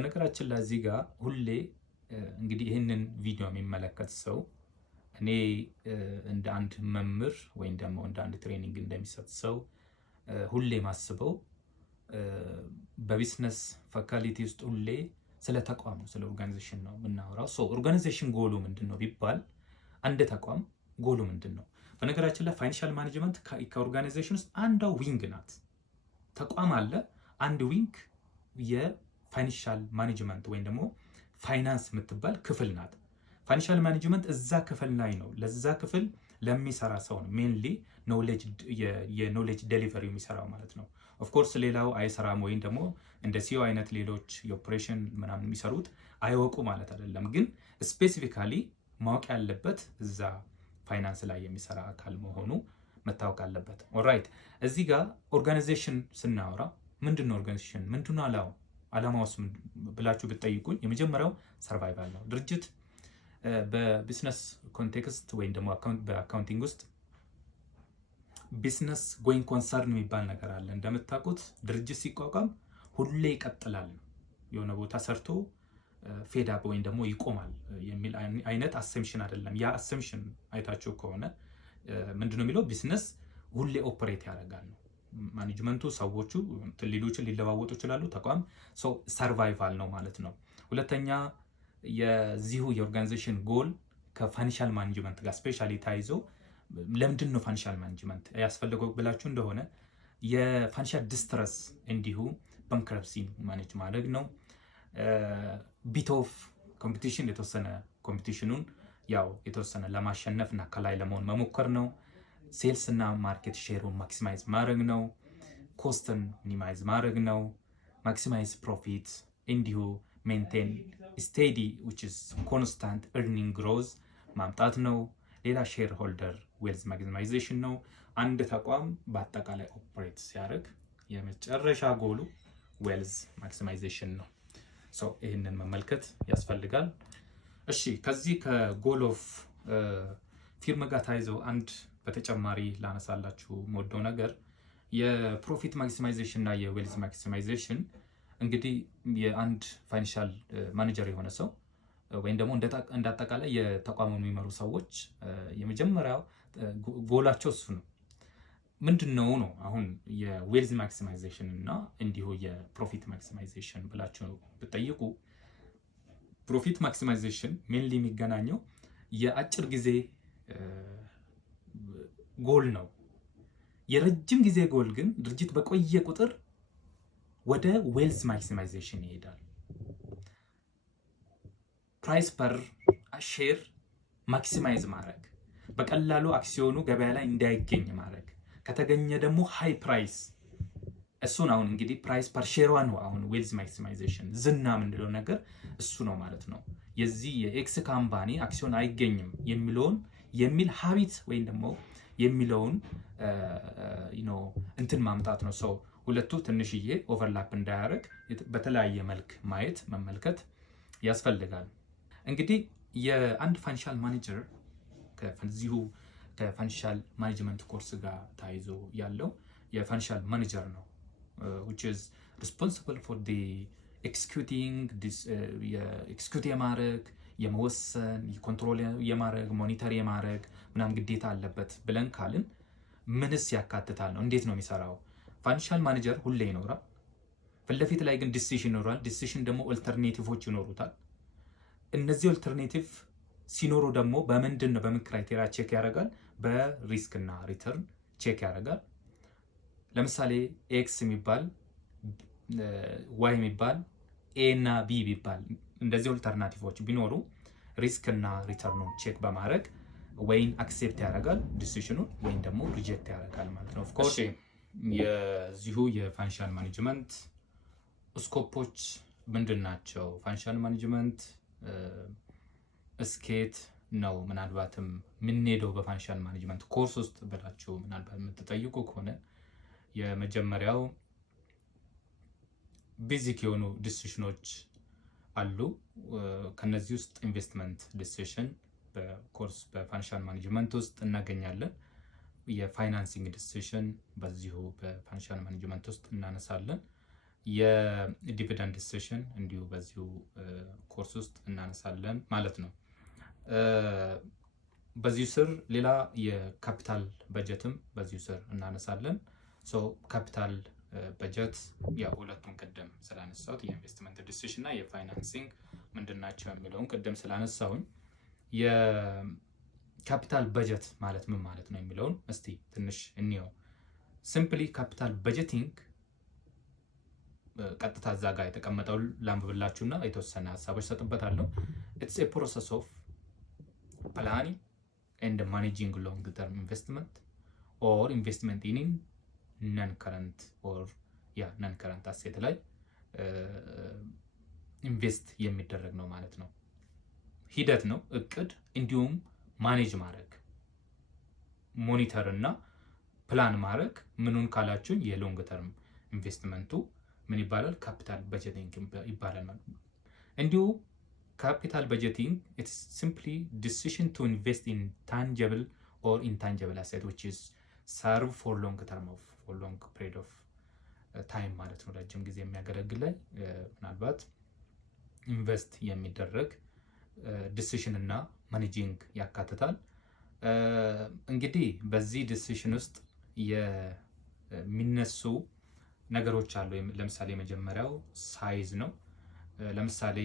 በነገራችን ላይ እዚህ ጋር ሁሌ እንግዲህ ይህንን ቪዲዮ የሚመለከት ሰው እኔ እንደ አንድ መምህር ወይም ደግሞ እንደ አንድ ትሬኒንግ እንደሚሰጥ ሰው ሁሌ ማስበው በቢዝነስ ፋካልቲ ውስጥ ሁሌ ስለ ተቋም ነው፣ ስለ ኦርጋናይዜሽን ነው የምናወራው። ሶ ኦርጋናይዜሽን ጎሉ ምንድነው ቢባል አንድ ተቋም ጎሉ ምንድነው? በነገራችን ላይ ፋይናንሻል ማኔጅመንት ከኦርጋናይዜሽን ውስጥ አንዷ ዊንግ ናት። ተቋም አለ፣ አንድ ዊንግ የፋይናንሻል ማኔጅመንት ወይም ደግሞ ፋይናንስ የምትባል ክፍል ናት። ፋይናንሻል ማኔጅመንት እዛ ክፍል ላይ ነው፣ ለዛ ክፍል ለሚሰራ ሰው ነው ሜንሊ የኖሌጅ ዴሊቨሪ የሚሰራው ማለት ነው። ኦፍኮርስ ሌላው አይሰራም ወይም ደግሞ እንደ ሲኦ አይነት ሌሎች የኦፕሬሽን ምናምን የሚሰሩት አይወቁ ማለት አይደለም፣ ግን ስፔሲፊካሊ ማወቅ ያለበት እዛ ፋይናንስ ላይ የሚሰራ አካል መሆኑ መታወቅ አለበት። ኦራይት፣ እዚህ ጋር ኦርጋናይዜሽን ስናወራ ምንድነው ኦርጋናይዜሽን ምንድነው አላማውስ ብላችሁ ብትጠይቁኝ የመጀመሪያው ሰርቫይቫል ነው። ድርጅት በቢዝነስ ኮንቴክስት ወይም ደግሞ በአካውንቲንግ ውስጥ ቢዝነስ ጎይንግ ኮንሰርን የሚባል ነገር አለ። እንደምታውቁት ድርጅት ሲቋቋም ሁሌ ይቀጥላል፣ የሆነ ቦታ ሰርቶ ፌድ አፕ ወይም ደግሞ ይቆማል የሚል አይነት አሰምሽን አይደለም። ያ አሰምሽን አይታችሁ ከሆነ ምንድነው የሚለው ቢዝነስ ሁሌ ኦፕሬት ያደርጋል ነው። ማኔጅመንቱ ሰዎቹ ሌሎችን ሊለዋወጡ ይችላሉ። ተቋም ሰው ሰርቫይቫል ነው ማለት ነው። ሁለተኛ የዚሁ የኦርጋናይዜሽን ጎል ከፋይናንሻል ማኔጅመንት ጋር ስፔሻሊ ታይዞ ለምንድን ነው ፋይናንሻል ማኔጅመንት ያስፈልገው ብላችሁ እንደሆነ የፋይናንሻል ዲስትረስ እንዲሁ ባንክረፕሲ ማኔጅ ማድረግ ነው። ቢት ኦፍ ኮምፒቲሽን የተወሰነ ኮምፒቲሽኑን ያው የተወሰነ ለማሸነፍ እና ከላይ ለመሆን መሞከር ነው። ሴልስ እና ማርኬት ሼሩን ማክሲማይዝ ማድረግ ነው። ኮስትን ሚኒማይዝ ማድረግ ነው። ማክሲማይዝ ፕሮፊት እንዲሁ ሜንቴን ስቴዲ which is constant earning growth ማምጣት ነው። ሌላ ሼር ሆልደር ዌልዝ ማክሲማይዜሽን ነው። አንድ ተቋም በአጠቃላይ ኦፕሬት ሲያደርግ የመጨረሻ ጎሉ ዌልዝ ማክሲማይዜሽን ነው። ሶ ይህንን መመልከት ያስፈልጋል። እሺ፣ ከዚህ ከጎል ኦፍ ፊርም ጋር ታይዘው አንድ በተጨማሪ ላነሳላችሁ የምወደው ነገር የፕሮፊት ማክሲማይዜሽን እና የዌልዝ ማክሲማይዜሽን እንግዲህ የአንድ ፋይናንሻል ማኔጀር የሆነ ሰው ወይም ደግሞ እንዳጠቃላይ የተቋሙን የሚመሩ ሰዎች የመጀመሪያው ጎላቸው እሱ ነው። ምንድነው ነው አሁን የዌልዝ ማክሲማይዜሽን እና እንዲሁ የፕሮፊት ማክሲማይዜሽን ብላችሁ ብትጠይቁ ፕሮፊት ማክሲማይዜሽን ሜንሊ የሚገናኘው የአጭር ጊዜ ጎል ነው። የረጅም ጊዜ ጎል ግን ድርጅት በቆየ ቁጥር ወደ ዌልዝ ማክሲማይዜሽን ይሄዳል። ፕራይስ ፐር ሼር ማክሲማይዝ ማድረግ፣ በቀላሉ አክሲዮኑ ገበያ ላይ እንዳይገኝ ማድረግ፣ ከተገኘ ደግሞ ሃይ ፕራይስ እሱን አሁን እንግዲህ ፕራይስ ፐር ሼሯ ነው አሁን ዌልዝ ማክሲማይዜሽን ዝና ምንለው ነገር እሱ ነው ማለት ነው። የዚህ የኤክስ ካምፓኒ አክሲዮን አይገኝም የሚል ሀቢት ወይም ደግሞ የሚለውን እንትን ማምጣት ነው። ሰው ሁለቱ ትንሽዬ ኦቨርላፕ እንዳያደርግ በተለያየ መልክ ማየት መመልከት ያስፈልጋል። እንግዲህ የአንድ ፋይናንሻል ማኔጀር ከዚሁ ከፋይናንሻል ማኔጅመንት ኮርስ ጋር ታይዞ ያለው የፋይናንሻል ማኔጀር ነው which is responsible for the ኤክስኪዩት የማድረግ የመወሰን ኮንትሮል የማድረግ ሞኒተር የማድረግ ምናምን ግዴታ አለበት ብለን ካልን ምንስ ያካትታል ነው? እንዴት ነው የሚሰራው? ፋይናንሻል ማኔጀር ሁሌ ይኖራል። ፊት ለፊት ላይ ግን ዲሲሽን ይኖራል። ዲሲሽን ደግሞ ኦልተርኔቲቮች ይኖሩታል። እነዚህ ኦልተርኔቲቭ ሲኖሩ ደግሞ በምንድን ነው በምን ክራይቴሪያ ቼክ ያደርጋል? በሪስክ እና ሪተርን ቼክ ያደርጋል። ለምሳሌ ኤክስ የሚባል ዋይ የሚባል ኤ እና ቢ የሚባል እንደዚህ ኦልተርናቲቮች ቢኖሩ ሪስክ እና ሪተርኑን ቼክ በማድረግ ወይን አክሴፕት ያደርጋል ዲሲሽኑን ወይም ደግሞ ሪጀክት ያደርጋል ማለት ነው። ኦፍ ኮርስ የዚሁ የፋይናንሻል ማኔጅመንት ስኮፖች ምንድን ናቸው? ፋይናንሻል ማኔጅመንት እስኬት ነው ምናልባትም የምንሄደው በፋይናንሻል ማኔጅመንት ኮርስ ውስጥ ብላችሁ ምናልባት የምትጠይቁ ከሆነ የመጀመሪያው ቤዚክ የሆኑ ዲሲሽኖች አሉ። ከነዚህ ውስጥ ኢንቨስትመንት ዲሲሽን በኮርስ በፋይናንሻል ማኔጅመንት ውስጥ እናገኛለን። የፋይናንሲንግ ዲሲሽን በዚሁ በፋይናንሻል ማኔጅመንት ውስጥ እናነሳለን። የዲቪደንድ ዲሲሽን እንዲሁ በዚሁ ኮርስ ውስጥ እናነሳለን ማለት ነው። በዚሁ ስር ሌላ የካፒታል በጀትም በዚሁ ስር እናነሳለን። ካፒታል በጀት ያው ሁለቱን ቅድም ስላነሳሁት የኢንቨስትመንት ዲሲሽን እና የፋይናንሲንግ ምንድናቸው የሚለውን ቅድም ስላነሳሁኝ የካፒታል በጀት ማለት ምን ማለት ነው የሚለውን እስቲ ትንሽ እንየው። ሲምፕሊ ካፒታል በጀቲንግ ቀጥታ እዛ ጋር የተቀመጠው ላንብብላችሁና የተወሰነ ሀሳቦች ሰጥበታለሁ። ኢትስ ኤ ፕሮሰስ ኦፍ ፕላኒንግ ኤንድ ማኔጂንግ ሎንግ ተርም ኢንቨስትመንት ኦር ኢንቨስትመንት ኢን ነን ከረንት ኦር ነን ከረንት አሴት ላይ ኢንቨስት የሚደረግ ነው ማለት ነው። ሂደት ነው፣ እቅድ እንዲሁም ማኔጅ ማድረግ ሞኒተር እና ፕላን ማድረግ ምኑን ካላችሁን የሎንግ ተርም ኢንቨስትመንቱ ምን ይባላል? ካፒታል በጀቲንግ ይባላል ማለት ነው። እንዲሁ ካፒታል በጀቲንግ ኢትስ ሲምፕሊ ዲሲዥን ቱ ኢንቨስት ኢን ታንጀብል ኦር ኢንታንጀብል አሴት ዊች ኢዝ ሰርቭ ፎር ሎንግ ተርም ኦፍ ፎር ሎንግ ፒሪድ ኦፍ ታይም ማለት ነው። ረጅም ጊዜ የሚያገለግል ላይ ምናልባት ኢንቨስት የሚደረግ ዲሲዥን እና ማኔጂንግ ያካትታል። እንግዲህ በዚህ ዲሲዥን ውስጥ የሚነሱ ነገሮች አሉ። ለምሳሌ የመጀመሪያው ሳይዝ ነው። ለምሳሌ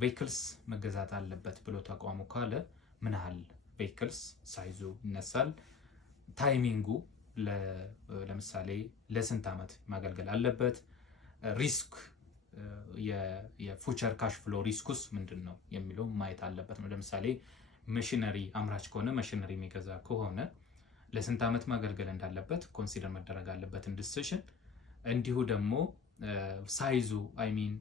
ቬሂክልስ መገዛት አለበት ብሎ ተቋሙ ካለ ምን ያህል ቬሂክልስ ሳይዙ ይነሳል። ታይሚንጉ ለምሳሌ ለስንት ዓመት ማገልገል አለበት። ሪስክ የፉቸር ካሽ ፍሎ ሪስኩስ ምንድን ነው የሚለው ማየት አለበት ነው። ለምሳሌ መሽነሪ አምራች ከሆነ መሽነሪ የሚገዛ ከሆነ ለስንት ዓመት ማገልገል እንዳለበት ኮንሲደር መደረግ አለበትን ዲሲዥን። እንዲሁ ደግሞ ሳይዙ አይሚን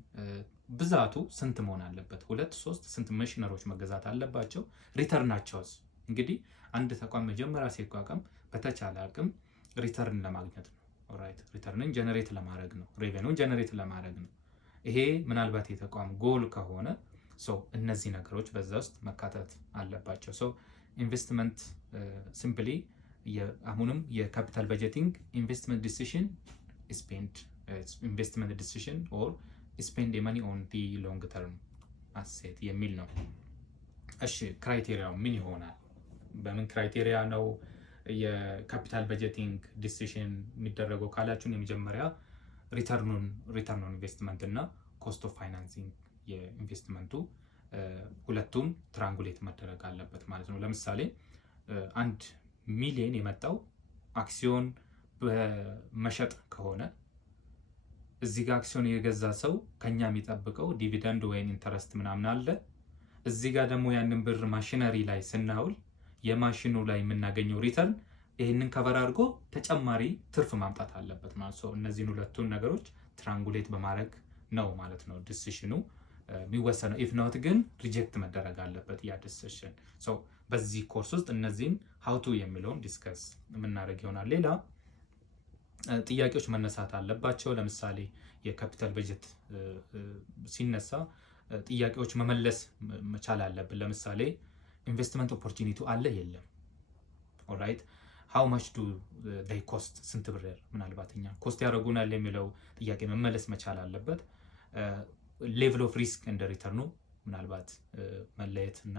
ብዛቱ ስንት መሆን አለበት፣ 2 3 ስንት መሽነሮች መገዛት አለባቸው። ሪተርናቸውስ እንግዲህ አንድ ተቋም መጀመሪያ ሲቋቋም በተቻለ አቅም ሪተርን ለማግኘት ነው። ኦራይት ሪተርንን ጀነሬት ለማድረግ ነው፣ ሬቬኑን ጀነሬት ለማድረግ ነው። ይሄ ምናልባት የተቋም ጎል ከሆነ እነዚህ ነገሮች በዛ ውስጥ መካተት አለባቸው። ኢንቨስትመንት ሲምፕሊ አሁንም የካፒታል በጀቲንግ ኢንቨስትመንት ዲሲዥን ስፔንድ ኢንቨስትመንት ዲሲዥን ኦር ስፔንድ መኒ ኦን ዲ ሎንግ ተርም አሴት የሚል ነው። እሺ ክራይቴሪያው ምን ይሆናል? በምን ክራይቴሪያ ነው የካፒታል በጀቲንግ ዲሲዥን የሚደረገው ካላችሁን የመጀመሪያ ሪተርን ኦን ኢንቨስትመንት እና ኮስት ኦፍ ፋይናንሲንግ የኢንቨስትመንቱ ሁለቱም ትራንጉሌት መደረግ አለበት ማለት ነው። ለምሳሌ 1 ሚሊዮን የመጣው አክሲዮን በመሸጥ ከሆነ እዚህ ጋር አክሲዮን የገዛ ሰው ከኛ የሚጠብቀው ዲቪደንድ ወይም ኢንተረስት ምናምን አለ። እዚህ ጋር ደግሞ ያንን ብር ማሽነሪ ላይ ስናውል የማሽኑ ላይ የምናገኘው ሪተርን ይህንን ከቨር አድርጎ ተጨማሪ ትርፍ ማምጣት አለበት ማለት ነው። እነዚህን ሁለቱን ነገሮች ትራንጉሌት በማድረግ ነው ማለት ነው ዲሲሽኑ የሚወሰነው። ኢፍ ኖት ግን ሪጀክት መደረግ አለበት ያ ዲሲሽን። በዚህ ኮርስ ውስጥ እነዚህን ሀውቱ የሚለውን ዲስከስ የምናደርግ ይሆናል። ሌላ ጥያቄዎች መነሳት አለባቸው። ለምሳሌ የካፒታል በጀት ሲነሳ ጥያቄዎች መመለስ መቻል አለብን። ለምሳሌ ኢንቨስትመንት ኦፖርቹኒቲ አለ የለም? ኦራይት ሃው ማች ዱ ዴይ ኮስት፣ ስንት ብር ምናልባት እኛ ኮስት ያደርጉናል የሚለው ጥያቄ መመለስ መቻል አለበት። ሌቭል ኦፍ ሪስክ እንደ ሪተርኑ ምናልባት መለየት እና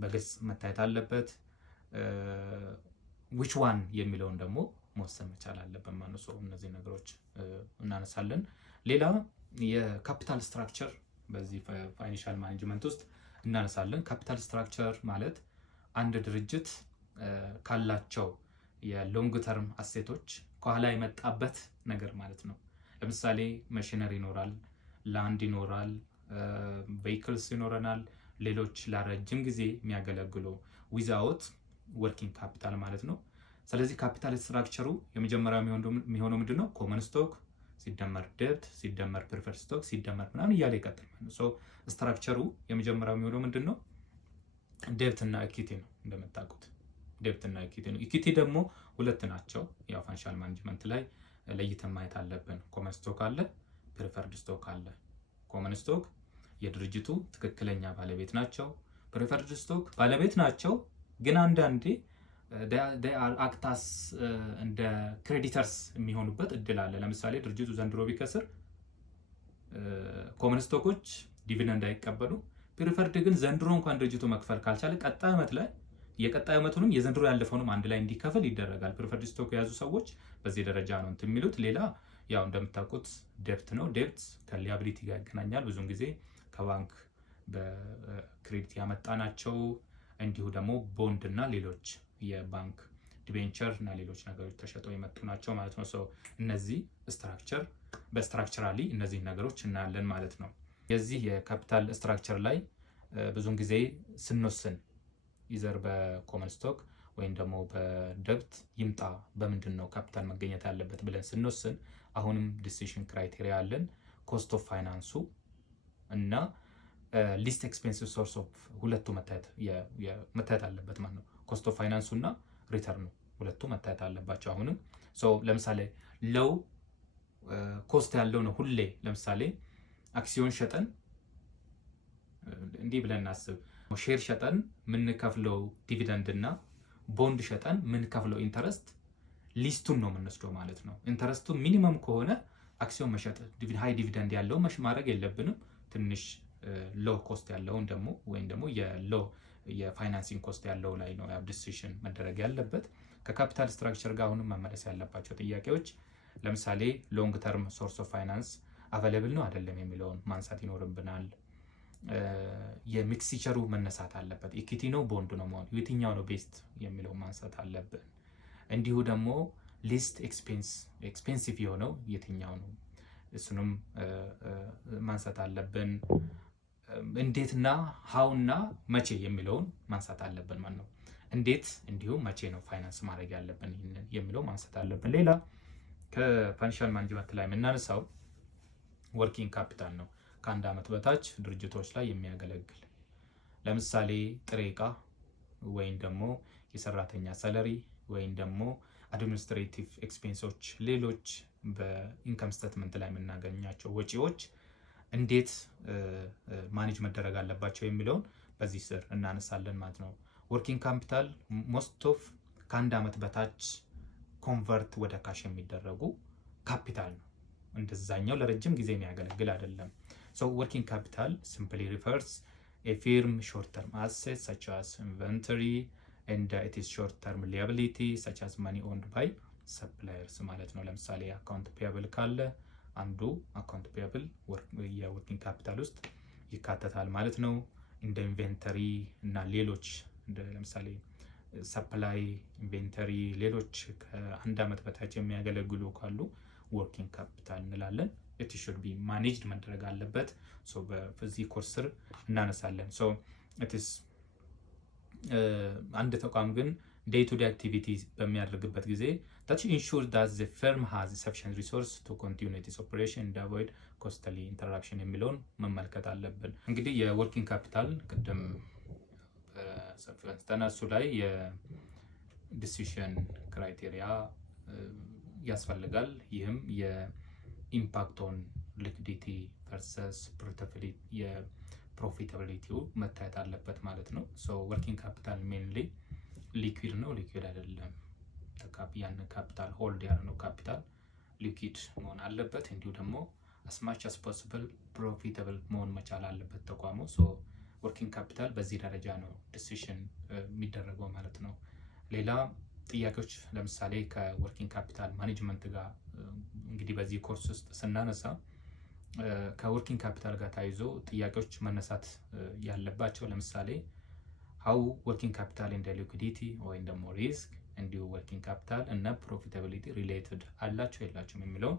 በግልጽ መታየት አለበት። ዊች ዋን የሚለውን ደግሞ መወሰን መቻል አለበት ማለት ነው። እነዚህ ነገሮች እናነሳለን። ሌላ የካፒታል ስትራክቸር በዚህ ፋይናንሻል ማኔጅመንት ውስጥ እናነሳለን። ካፒታል ስትራክቸር ማለት አንድ ድርጅት ካላቸው የሎንግ ተርም አሴቶች ከኋላ የመጣበት ነገር ማለት ነው። ለምሳሌ መሽነሪ ይኖራል፣ ላንድ ይኖራል፣ ቬሂክልስ ይኖረናል፣ ሌሎች ለረጅም ጊዜ የሚያገለግሉ ዊዛውት ወርኪንግ ካፒታል ማለት ነው። ስለዚህ ካፒታል ስትራክቸሩ የመጀመሪያው የሚሆነው ምንድነው? ኮመን ስቶክ ሲደመር ዴብት ሲደመር ፕሪፈርድ ስቶክ ሲደመር ምናምን እያለ ይቀጥላል ማለት ነው። ስትራክቸሩ የመጀመሪያው የሚሆነው ምንድነው? ዴብት እና ኢኩዊቲ ነው። እንደምታውቁት ዴብት እና ኢኩዊቲ ነው። ኢኩዊቲ ደግሞ ሁለት ናቸው። ያው ፋይናንሻል ማኔጅመንት ላይ ለይተን ማየት አለብን። ኮመን ስቶክ አለ፣ ፕሪፈርድ ስቶክ አለ። ኮመን ስቶክ የድርጅቱ ትክክለኛ ባለቤት ናቸው። ፕሪፈርድ ስቶክ ባለቤት ናቸው፣ ግን አንዳንዴ አክታስ እንደ ክሬዲተርስ የሚሆኑበት እድል አለ። ለምሳሌ ድርጅቱ ዘንድሮ ቢከስር ኮመን ስቶኮች ዲቪደንድ አይቀበሉ። ፕሪፈርድ ግን ዘንድሮ እንኳን ድርጅቱ መክፈል ካልቻለ ቀጣይ ዓመት ላይ የቀጣይ ዓመቱንም የዘንድሮ ያለፈውንም አንድ ላይ እንዲከፍል ይደረጋል። ፕሪፈርድ ስቶክ የያዙ ሰዎች በዚህ ደረጃ ነው እንትን የሚሉት። ሌላ ያው እንደምታውቁት ዴብት ነው። ዴብት ከሊያቢሊቲ ጋር ይገናኛል። ብዙውን ጊዜ ከባንክ በክሬዲት ያመጣናቸው እንዲሁ ደግሞ ቦንድ እና ሌሎች የባንክ ዲቤንቸር እና ሌሎች ነገሮች ተሸጠው የመጡ ናቸው ማለት ነው። ሰው እነዚህ በስትራክቸራሊ እነዚህ ነገሮች እናያለን ማለት ነው። የዚህ የካፒታል ስትራክቸር ላይ ብዙውን ጊዜ ስንወስን ይዘር በኮመን ስቶክ ወይም ደግሞ በደብት ይምጣ በምንድን ነው ካፒታል መገኘት ያለበት ብለን ስንወስን አሁንም ዲሲሽን ክራይቴሪያ አለን። ኮስት ኦፍ ፋይናንሱ እና ሊስት ኤክስፔንሲቭ ሶርስ ኦፍ ሁለቱ መታየት አለበት ማለት ነው። ኮስት ኦፍ ፋይናንሱ እና ሪተርኑ ሁለቱ መታየት አለባቸው። አሁንም ለምሳሌ ለው ኮስት ያለው ነው ሁሌ። ለምሳሌ አክሲዮን ሸጠን እንዲህ ብለን እናስብ። ሼር ሸጠን ምንከፍለው ዲቪደንድ እና ቦንድ ሸጠን ምንከፍለው ኢንተረስት ሊስቱን ነው የምንወስደው ማለት ነው። ኢንተረስቱ ሚኒመም ከሆነ አክሲዮን መሸጥ ሃይ ዲቪደንድ ያለው ማድረግ የለብንም። ትንሽ ሎ ኮስት ያለውን ደግሞ ወይም ደግሞ የፋይናንሲንግ ኮስት ያለው ላይ ነው ዲሲሽን መደረግ ያለበት። ከካፒታል ስትራክቸር ጋር አሁንም መመለስ ያለባቸው ጥያቄዎች ለምሳሌ ሎንግ ተርም ሶርስ ኦፍ ፋይናንስ አቬለብል ነው አይደለም የሚለውን ማንሳት ይኖርብናል። የሚክስቸሩ መነሳት አለበት። ኢኩዊቲ ነው ቦንድ ነው መሆን የትኛው ነው ቤስት የሚለው ማንሳት አለብን። እንዲሁ ደግሞ ሊስት ኤክስፔንሲቭ የሆነው የትኛው ነው እሱንም ማንሳት አለብን። እንዴትና ሃውና መቼ የሚለውን ማንሳት አለብን ማለት ነው። እንዴት እንዲሁም መቼ ነው ፋይናንስ ማድረግ ያለብን የሚለው ማንሳት አለብን። ሌላ ከፋይናንሻል ማኔጅመንት ላይ የምናነሳው ወርኪንግ ካፒታል ነው። ከአንድ ዓመት በታች ድርጅቶች ላይ የሚያገለግል ለምሳሌ ጥሬ ዕቃ ወይም ደግሞ የሰራተኛ ሰለሪ ወይም ደግሞ አድሚኒስትሬቲቭ ኤክስፔንሶች፣ ሌሎች በኢንከም ስቴትመንት ላይ የምናገኛቸው ወጪዎች እንዴት ማኔጅ መደረግ አለባቸው የሚለውን በዚህ ስር እናነሳለን ማለት ነው። ወርኪንግ ካፒታል ሞስት ኦፍ ከአንድ ዓመት በታች ኮንቨርት ወደ ካሽ የሚደረጉ ካፒታል ነው። እንደዛኛው ለረጅም ጊዜ የሚያገለግል አይደለም። So working capital simply refers a firm short-term assets such as inventory and it is short-term liability such as money owned by suppliers ማለት ነው። ለምሳሌ አካውንት ፔያብል ካለ አንዱ አካውንት ፔያብል የወርኪንግ ካፒታል ውስጥ ይካተታል ማለት ነው። እንደ ኢንቨንተሪ እና ሌሎች ለምሳሌ ሰፕላይ ኢንቨንተሪ፣ ሌሎች ከአንድ ዓመት በታች የሚያገለግሉ ካሉ ወርኪንግ ካፒታል እንላለን። it should be managed መደረግ አለበት። በዚህ ኮርስ ስር እናነሳለን። it is አንድ ተቋም ግን day to day activity በሚያደርግበት ጊዜ that ensure that the firm has sufficient resource to continue its operation and avoid costly interruption የሚለውን መመልከት አለብን። እንግዲህ የወርኪንግ ካፒታል ቅድም ተነሱ ላይ የዲሲሽን ክራይቴሪያ ያስፈልጋል። ይህም የኢምፓክት ኦን ሊኩዲቲ ቨርሰስ የፕሮፊታቢሊቲው መታየት አለበት ማለት ነው። ወርኪንግ ካፒታል ሜንሊ ሊኩዊድ ነው ሊኩዊድ አይደለም። ያን ካፒታል ሆልድ ያልነው ካፒታል ሊኩዊድ መሆን አለበት። እንዲሁ ደግሞ አስማች አስ ፖሲብል ፕሮፊታብል መሆን መቻል አለበት ተቋሙ። ወርኪንግ ካፒታል በዚህ ደረጃ ነው ዲሲሽን የሚደረገው ማለት ነው። ሌላ ጥያቄዎች ለምሳሌ ከወርኪንግ ካፒታል ማኔጅመንት ጋር እንግዲህ በዚህ ኮርስ ውስጥ ስናነሳ ከወርኪንግ ካፒታል ጋር ታይዞ ጥያቄዎች መነሳት ያለባቸው ለምሳሌ how working capital and liquidity ወይም ደግሞ ሪስክ እንዲሁ ወርኪንግ ካፒታል እና ፕሮፊታቢሊቲ ሪሌትድ አላቸው የላቸውም የሚለውን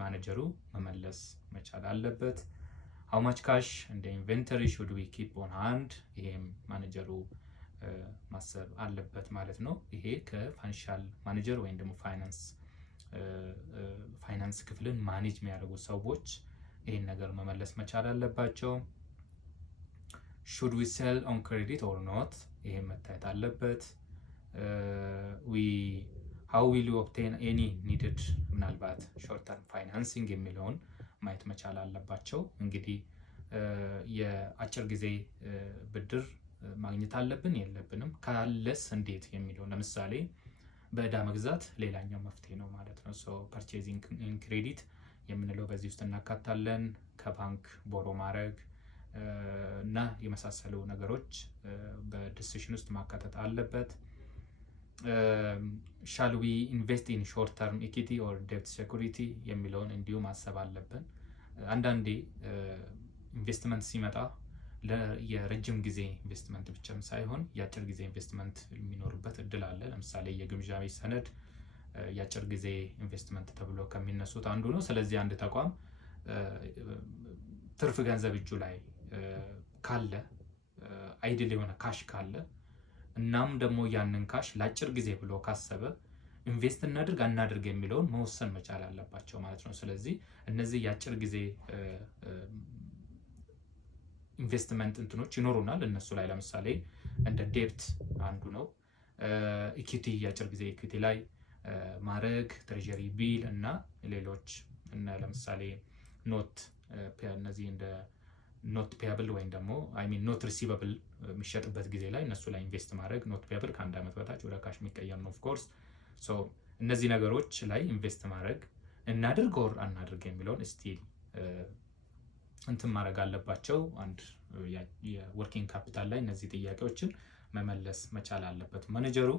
ማኔጀሩ መመለስ መቻል አለበት። how much cash and inventory should we keep on hand ይሄም ማኔጀሩ ማሰብ አለበት ማለት ነው። ይሄ ከፋይናንሻል ማኔጀር ወይም ደግሞ ፋይናንስ ክፍልን ማኔጅ የሚያደርጉ ሰዎች ይሄን ነገር መመለስ መቻል አለባቸው። should we sell on credit or not ይሄ መታየት አለበት። how will you obtain any needed ምናልባት short term financing የሚለውን ማየት መቻል አለባቸው። እንግዲህ የአጭር ጊዜ ብድር ማግኘት አለብን የለብንም? ካለስ እንዴት የሚለው ለምሳሌ በዕዳ መግዛት ሌላኛው መፍትሄ ነው ማለት ነው። ሶ ፐርቼዚንግ ኢን ክሬዲት የምንለው በዚህ ውስጥ እናካታለን። ከባንክ ቦሮ ማድረግ እና የመሳሰሉ ነገሮች በዲሲሽን ውስጥ ማካተት አለበት። ሻል ዊ ኢንቨስት ኢን ሾርት ተርም ኢኩዊቲ ኦር ዴብት ሴኩሪቲ የሚለውን እንዲሁ ማሰብ አለብን። አንዳንዴ ኢንቨስትመንት ሲመጣ የረጅም ጊዜ ኢንቨስትመንት ብቻም ሳይሆን የአጭር ጊዜ ኢንቨስትመንት የሚኖርበት እድል አለ። ለምሳሌ የግምጃ ቤት ሰነድ የአጭር ጊዜ ኢንቨስትመንት ተብሎ ከሚነሱት አንዱ ነው። ስለዚህ አንድ ተቋም ትርፍ ገንዘብ እጁ ላይ ካለ፣ አይድል የሆነ ካሽ ካለ እናም ደግሞ ያንን ካሽ ለአጭር ጊዜ ብሎ ካሰበ ኢንቨስት እናድርግ አናድርግ የሚለውን መወሰን መቻል አለባቸው ማለት ነው። ስለዚህ እነዚህ የአጭር ጊዜ ኢንቨስትመንት እንትኖች ይኖሩናል። እነሱ ላይ ለምሳሌ እንደ ዴብት አንዱ ነው። ኢኩዊቲ የአጭር ጊዜ ኢኩዊቲ ላይ ማድረግ፣ ትሬዠሪ ቢል እና ሌሎች እና ለምሳሌ ኖት እነዚህ እንደ ኖት ፔያብል ወይም ደግሞ ኖት ሪሲቨብል የሚሸጥበት ጊዜ ላይ እነሱ ላይ ኢንቨስት ማድረግ። ኖት ፔያብል ከአንድ ዓመት በታች ወደ ካሽ የሚቀየር ነው ኦፍኮርስ። እነዚህ ነገሮች ላይ ኢንቨስት ማድረግ እናድርግ ኦር አናድርግ የሚለውን ስቲል እንትን ማድረግ አለባቸው። አንድ የወርኪንግ ካፒታል ላይ እነዚህ ጥያቄዎችን መመለስ መቻል አለበት ማኔጀሩ።